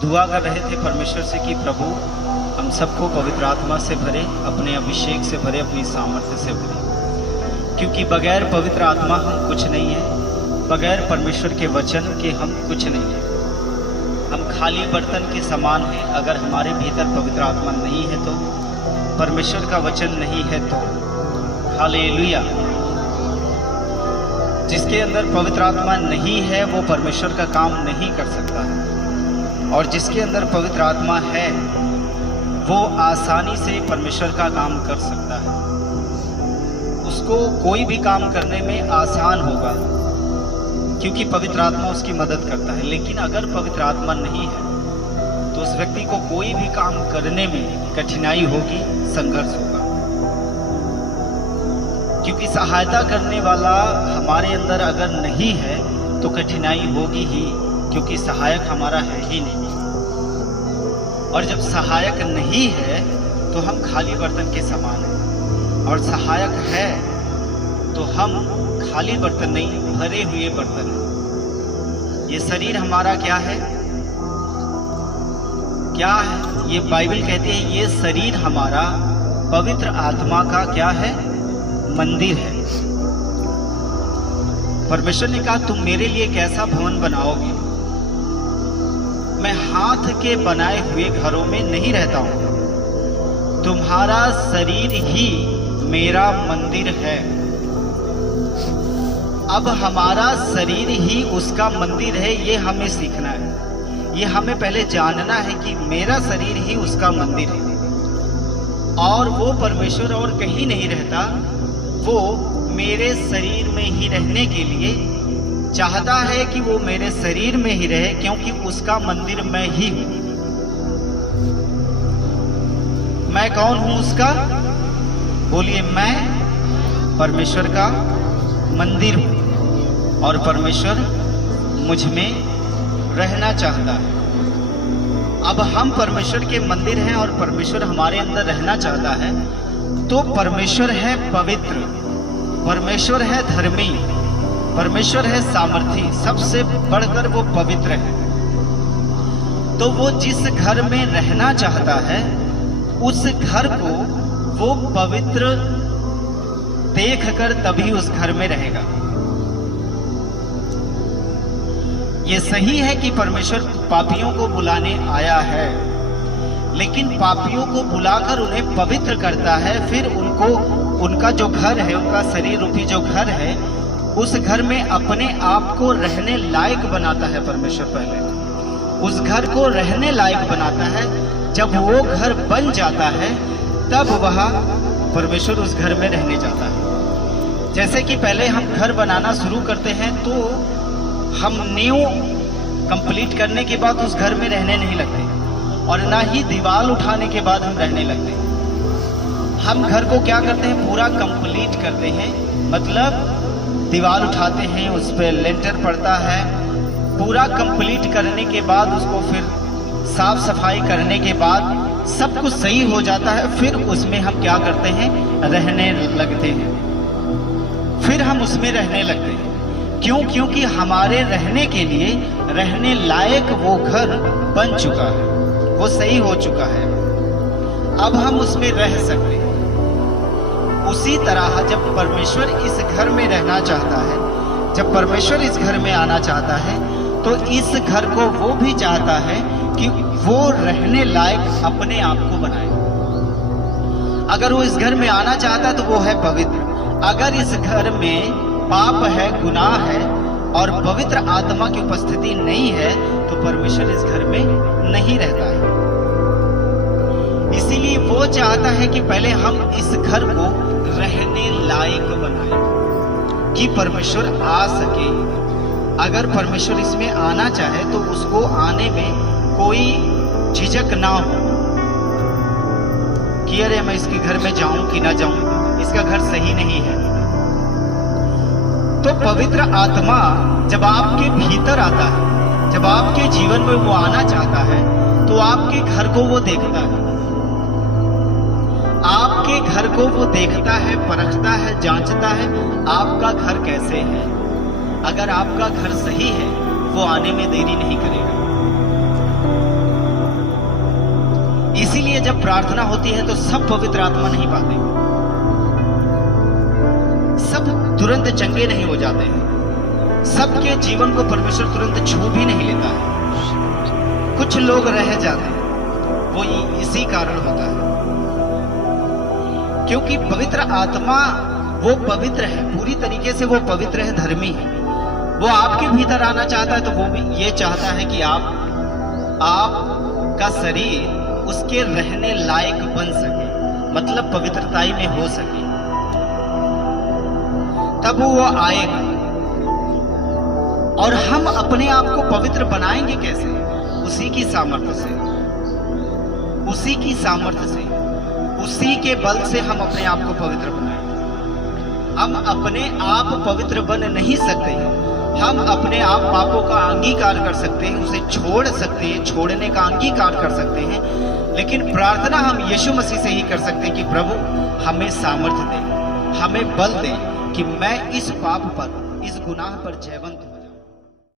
दुआ कर रहे थे परमेश्वर से कि प्रभु हम सबको पवित्र आत्मा से भरे, अपने अभिषेक से भरे, अपनी सामर्थ्य से भरे, क्योंकि बगैर पवित्र आत्मा हम कुछ नहीं है, बगैर परमेश्वर के वचन के हम कुछ नहीं है। हम खाली बर्तन के समान हैं। अगर हमारे भीतर पवित्र आत्मा नहीं है तो, परमेश्वर का वचन नहीं है तो, हालेलुया। जिसके अंदर पवित्र आत्मा नहीं है वो परमेश्वर का काम नहीं कर सकता है, और जिसके अंदर पवित्र आत्मा है वो आसानी से परमेश्वर का काम कर सकता है। उसको कोई भी काम करने में आसान होगा क्योंकि पवित्र आत्मा उसकी मदद करता है। लेकिन अगर पवित्र आत्मा नहीं है तो उस व्यक्ति को कोई भी काम करने में कठिनाई होगी, संघर्ष होगा, क्योंकि सहायता करने वाला हमारे अंदर अगर नहीं है तो कठिनाई होगी ही, क्योंकि सहायक हमारा है ही नहीं। और जब सहायक नहीं है तो हम खाली बर्तन के समान हैं, और सहायक है तो हम खाली बर्तन नहीं, भरे हुए बर्तन हैं। ये शरीर हमारा क्या है? क्या है? ये बाइबल कहती है ये शरीर हमारा पवित्र आत्मा का क्या है? मंदिर है। परमेश्वर ने कहा तुम मेरे लिए कैसा भवन बनाओगे? मैं हाथ के बनाए हुए घरों में नहीं रहता हूं। तुम्हारा शरीर ही मेरा मंदिर है। अब हमारा शरीर ही उसका मंदिर है, ये हमें सीखना है। ये हमें पहले जानना है कि मेरा शरीर ही उसका मंदिर है, और वो परमेश्वर और कहीं नहीं रहता। वो मेरे शरीर में ही रहने के लिए चाहता है कि वो मेरे शरीर में ही रहे, क्योंकि उसका मंदिर मैं ही हूं। मैं कौन हूं उसका? बोलिए, मैं परमेश्वर का मंदिर हूं, और परमेश्वर मुझ में रहना चाहता है। अब हम परमेश्वर के मंदिर हैं और परमेश्वर हमारे अंदर रहना चाहता है, तो परमेश्वर है पवित्र, परमेश्वर है धर्मी, परमेश्वर है सामर्थी, सबसे बढ़कर वो पवित्र है। तो वो जिस घर में रहना चाहता है उस घर को वो पवित्र देखकर तभी उस घर में रहेगा। ये सही है कि परमेश्वर पापियों को बुलाने आया है, लेकिन पापियों को बुलाकर उन्हें पवित्र करता है। फिर उनको उनका जो घर है, उनका शरीर रूपी जो घर है, उस घर में अपने आप को रहने लायक बनाता है। परमेश्वर पहले उस घर को रहने लायक बनाता है। जब वो घर बन जाता है तब वह परमेश्वर उस घर में रहने जाता है। जैसे कि पहले हम घर बनाना शुरू करते हैं तो हम नींव कंप्लीट करने के बाद उस घर में रहने नहीं लगते, और ना ही दीवार उठाने के बाद हम रहने लगते हैं। हम घर को क्या करते हैं? पूरा कंप्लीट करते हैं, मतलब दीवार उठाते हैं, उस पर लेंटर पड़ता है। पूरा कंप्लीट करने के बाद उसको फिर साफ सफाई करने के बाद सब कुछ सही हो जाता है। फिर उसमें हम क्या करते हैं? रहने लगते हैं। फिर हम उसमें रहने लगते हैं। क्यों? क्योंकि हमारे रहने के लिए रहने लायक वो घर बन चुका है, वो सही हो चुका है। अब हम उसमें रह सकते हैं। उसी तरह जब परमेश्वर इस घर में रहना चाहता है, जब परमेश्वर इस घर में आना चाहता है, तो इस घर को वो भी चाहता है कि वो रहने लायक अपने आप को बनाए। अगर वो इस घर में आना चाहता है तो वो है पवित्र। अगर इस घर में पाप है, गुनाह है और पवित्र आत्मा की उपस्थिति नहीं है तो परमेश्वर इस घर में नहीं रहता है। इसीलिए वो चाहता है कि पहले हम इस घर को रहने लायक बनाएं कि परमेश्वर आ सके। अगर परमेश्वर इसमें आना चाहे तो उसको आने में कोई झिझक ना हो कि अरे मैं इसके घर में जाऊं कि ना जाऊं, इसका घर सही नहीं है। तो पवित्र आत्मा जब आपके भीतर आता है, जब आपके जीवन में वो आना चाहता है, तो आपके घर को वो देखता है। आपके घर को वो देखता है, परखता है, जांचता है आपका घर कैसे है। अगर आपका घर सही है वो आने में देरी नहीं करेगा। प्रार्थना होती है तो सब पवित्र आत्मा नहीं पाते, सब तुरंत चंगे नहीं हो जाते हैं, सबके जीवन को परमेश्वर तुरंत छू भी नहीं लेता है, कुछ लोग रह जाते हैं। वो इसी कारण होता है क्योंकि पवित्र आत्मा वो पवित्र है, पूरी तरीके से वो पवित्र है, धर्मी है। वो आपके भीतर आना चाहता है तो वो भी ये चाहता है कि आपका शरीर उसके रहने लायक बन सके, मतलब पवित्रताई में हो सके, तब वो आएगा। और हम अपने आप को पवित्र बनाएंगे कैसे? उसी की सामर्थ्य से, उसी की सामर्थ्य से, उसी के बल से हम अपने आप को पवित्र बनाएंगे। हम अपने आप पवित्र बन नहीं सकते हैं। हम अपने आप पापों का अंगीकार कर सकते हैं, उसे छोड़ सकते हैं, छोड़ने का अंगीकार कर सकते हैं, लेकिन प्रार्थना हम यीशु मसीह से ही कर सकते हैं कि प्रभु हमें सामर्थ्य दे, हमें बल दे कि मैं इस पाप पर, इस गुनाह पर जयवंत हूं।